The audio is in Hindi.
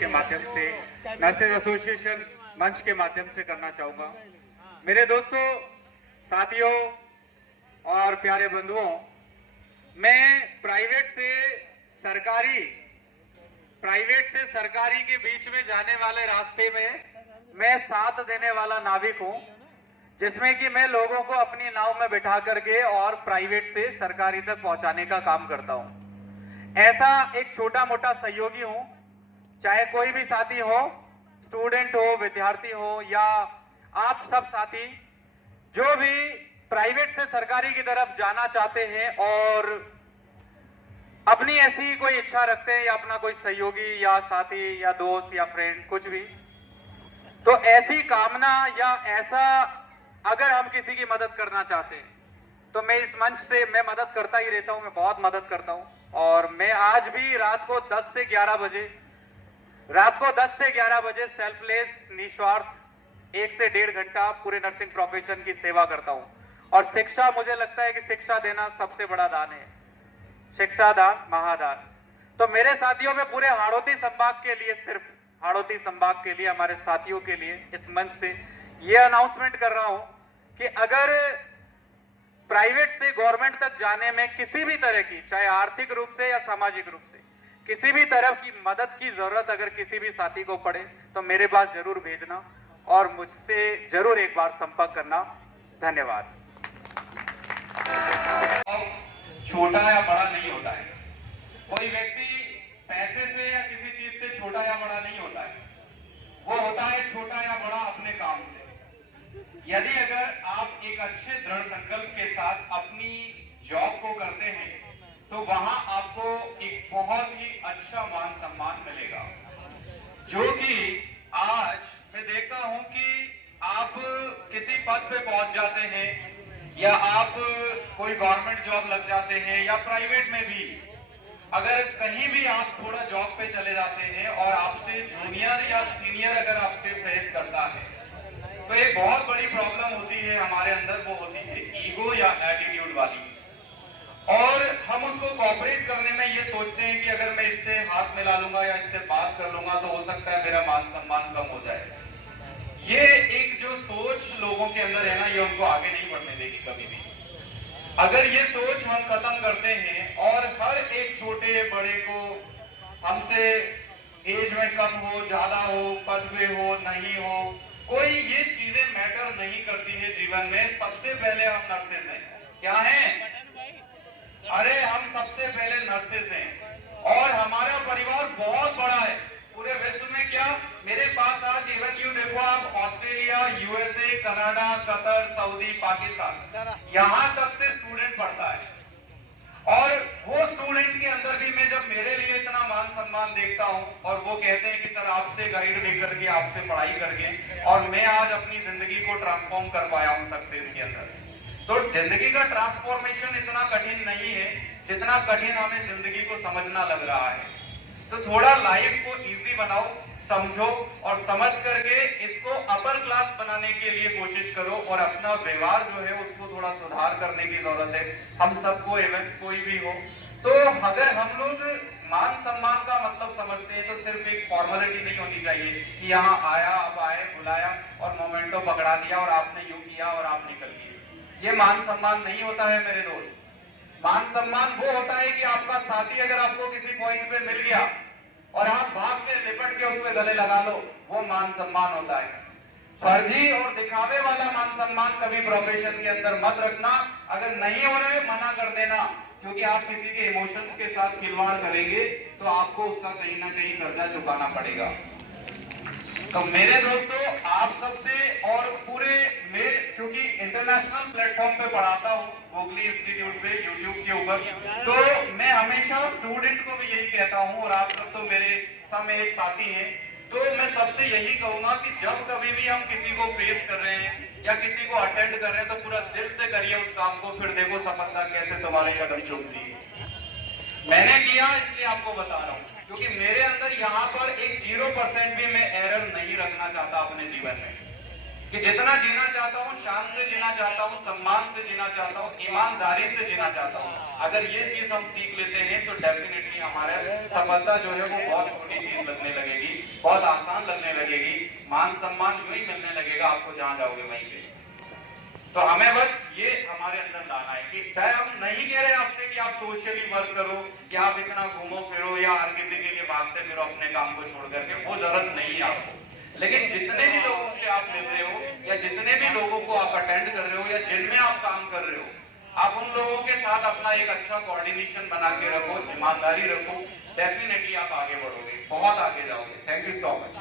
के माध्यम से, नर्सेज एसोसिएशन मंच के माध्यम से करना चाहूंगा। मेरे दोस्तों, साथियों और प्यारे बंधुओं, मैं प्राइवेट से सरकारी के बीच में जाने वाले रास्ते में मैं साथ देने वाला नाविक हूं, जिसमें कि मैं लोगों को अपनी नाव में बिठा करके और प्राइवेट से सरकारी तक पहुंचाने का काम करता हूं। ऐसा एक छोटा मोटा सहयोगी हूं। चाहे कोई भी साथी हो, स्टूडेंट हो, विद्यार्थी हो या आप सब साथी जो भी प्राइवेट से सरकारी की तरफ जाना चाहते हैं और अपनी ऐसी कोई इच्छा रखते हैं या अपना कोई सहयोगी या साथी या दोस्त या फ्रेंड कुछ भी, तो ऐसी कामना या ऐसा अगर हम किसी की मदद करना चाहते हैं तो मैं इस मंच से मैं मदद करता ही रहता हूं। मैं बहुत मदद करता हूं और मैं आज भी रात को 10 से 11 बजे सेल्फलेस, निस्वार्थ 1 से 1.5 घंटा पूरे नर्सिंग प्रोफेशन की सेवा करता हूं। और शिक्षा, मुझे लगता है कि शिक्षा देना सबसे बड़ा दान है। शिक्षा दान महादान। तो मेरे साथियों में पूरे हाड़ौती संभाग के लिए, सिर्फ हाड़ौती संभाग के लिए, हमारे साथियों के लिए इस मंच से यह अनाउंसमेंट कर रहा हूं कि अगर प्राइवेट से गवर्नमेंट तक जाने में किसी भी तरह की, चाहे आर्थिक रूप से या सामाजिक रूप से, किसी भी तरह की मदद की जरूरत अगर किसी भी साथी को पड़े तो मेरे पास जरूर भेजना और मुझसे जरूर एक बार संपर्क करना। धन्यवाद। छोटा या बड़ा नहीं होता है। कोई व्यक्ति पैसे से या किसी चीज से छोटा या बड़ा नहीं होता है। वो होता है छोटा या बड़ा अपने काम से। यदि अगर आप एक अच्छे दृढ़ संकल्प के साथ अपनी जॉब को करते हैं तो वहां आपको एक बहुत ही अच्छा मान सम्मान मिलेगा, जो कि आज मैं देखता हूं कि आप किसी पद पे पहुंच जाते हैं या आप कोई गवर्नमेंट जॉब लग जाते हैं या प्राइवेट में भी अगर कहीं भी आप थोड़ा जॉब पे चले जाते हैं और आपसे जूनियर या सीनियर अगर आपसे फेस करता है तो एक बहुत बड़ी प्रॉब्लम होती है हमारे अंदर। वो होती है ईगो या एटीट्यूड वाली। और हम उसको कॉपरेट करने में ये सोचते हैं कि अगर मैं इससे हाथ मिला लूंगा या इससे बात कर लूंगा तो हो सकता है मेरा मान सम्मान कम हो जाए। ये एक जो सोच लोगों के अंदर है ना, ये उनको आगे नहीं बढ़ने देगी कभी भी। अगर ये सोच हम खत्म करते हैं और हर एक छोटे बड़े को, हमसे एज में कम हो, ज्यादा हो, पद पे हो, नहीं हो, कोई ये चीजें मैटर नहीं करती है जीवन में। सबसे पहले हम नर्सेज हैं। क्या हैं? अरे हम सबसे पहले नर्सेज हैं और हमारा परिवार बहुत बड़ा है पूरे विश्व में। क्या मेरे पास आज इवन यू देखो आप, Australia, USA, Canada, Qatar, Saudi, Pakistan, यहां तक से स्टूडेंट पढ़ता है। और वो स्टूडेंट के अंदर भी मैं जब मेरे लिए इतना मान सम्मान देखता हूं और वो कहते हैं कि सर आपसे गाइड लेकर के, आपसे पढ़ाई करके और मैं आज अपनी जिंदगी को ट्रांसफॉर्म कर पाया हूं सक्सेस के अंदर। तो जिंदगी का ट्रांसफॉर्मेशन इतना कठिन नहीं है जितना कठिन हमें जिंदगी को समझना लग रहा है। तो थोड़ा लाइफ को इजी बनाओ, समझो और समझ करके इसको अपर क्लास बनाने के लिए कोशिश करो और अपना व्यवहार जो है उसको थोड़ा सुधार करने की जरूरत है हम सबको, एवं कोई भी हो। तो अगर हम लोग मान सम्मान का मतलब समझते हैं तो सिर्फ एक फॉर्मेलिटी नहीं होनी चाहिए कि यहाँ आया, अब आए, बुलाया और मोमेंटो पकड़ा दिया और आपने यूं किया और आप निकल गए। ये मान सम्मान नहीं होता है मेरे दोस्त। मान सम्मान वो होता है कि आपका साथी अगर आपको किसी पॉइंट पे मिल गया और आप भाग के लिपट के उसमें गले लगा लो, वो मान सम्मान होता है। फर्जी और दिखावे वाला मान सम्मान कभी प्रोफेशन के अंदर मत रखना। अगर नहीं हो रहे मना कर देना, क्योंकि आप किसी के इमोशंस के साथ खिलवाड़ करेंगे तो आपको उसका कहीं ना कहीं कर्जा चुकाना पड़ेगा। तो मेरे दोस्तों, आप सबसे और पूरे मैं क्योंकि इंटरनेशनल प्लेटफॉर्म पे पढ़ाता हूँ, गोगली इंस्टीट्यूट पे, यूट्यूब के ऊपर, तो मैं हमेशा स्टूडेंट को भी यही कहता हूँ और आप सब तो मेरे सम एक साथी हैं, तो मैं सबसे यही कहूंगा कि जब कभी भी हम किसी को फेस कर रहे हैं या किसी को अटेंड कर रहे हैं तो पूरा दिल से करिए उस काम को, फिर देखो सफलता कैसे तुम्हारे कदम चूमती है। मैंने किया इसलिए आपको बता रहा हूं, क्योंकि मेरे अंदर यहाँ पर एक 0% भी मैं एरर नहीं रखना चाहता अपने जीवन में, कि जितना जीना चाहता हूँ शान से जीना चाहता हूँ, सम्मान से जीना चाहता हूँ, ईमानदारी से जीना चाहता हूँ। अगर ये चीज हम सीख लेते हैं तो डेफिनेटली हमारे सफलता जो है वो बहुत छोटी चीज लगने लगेगी। बहुत आसान लगने लगेगी, मान सम्मान यूं ही मिलने लगेगा आपको जहां जाओगे वहीं पे। तो हमें बस ये हमारे अंदर लाना है कि चाहे हम नहीं कह रहे आपसे कि आप सोशली वर्क करो या आप इतना घूमो फिरो या हर किसी के लिए भागते फिरो अपने काम को छोड़ करके, वो जरूरत नहीं है आपको। लेकिन जितने भी लोगों से आप मिल रहे हो या जितने भी लोगों को आप अटेंड कर रहे हो या जिनमें आप काम कर रहे हो, आप उन लोगों के साथ अपना एक अच्छा कोऑर्डिनेशन बना के रखो, ईमानदारी रखो, डेफिनेटली आप आगे बढ़ोगे, बहुत आगे जाओगे। Thank you so much.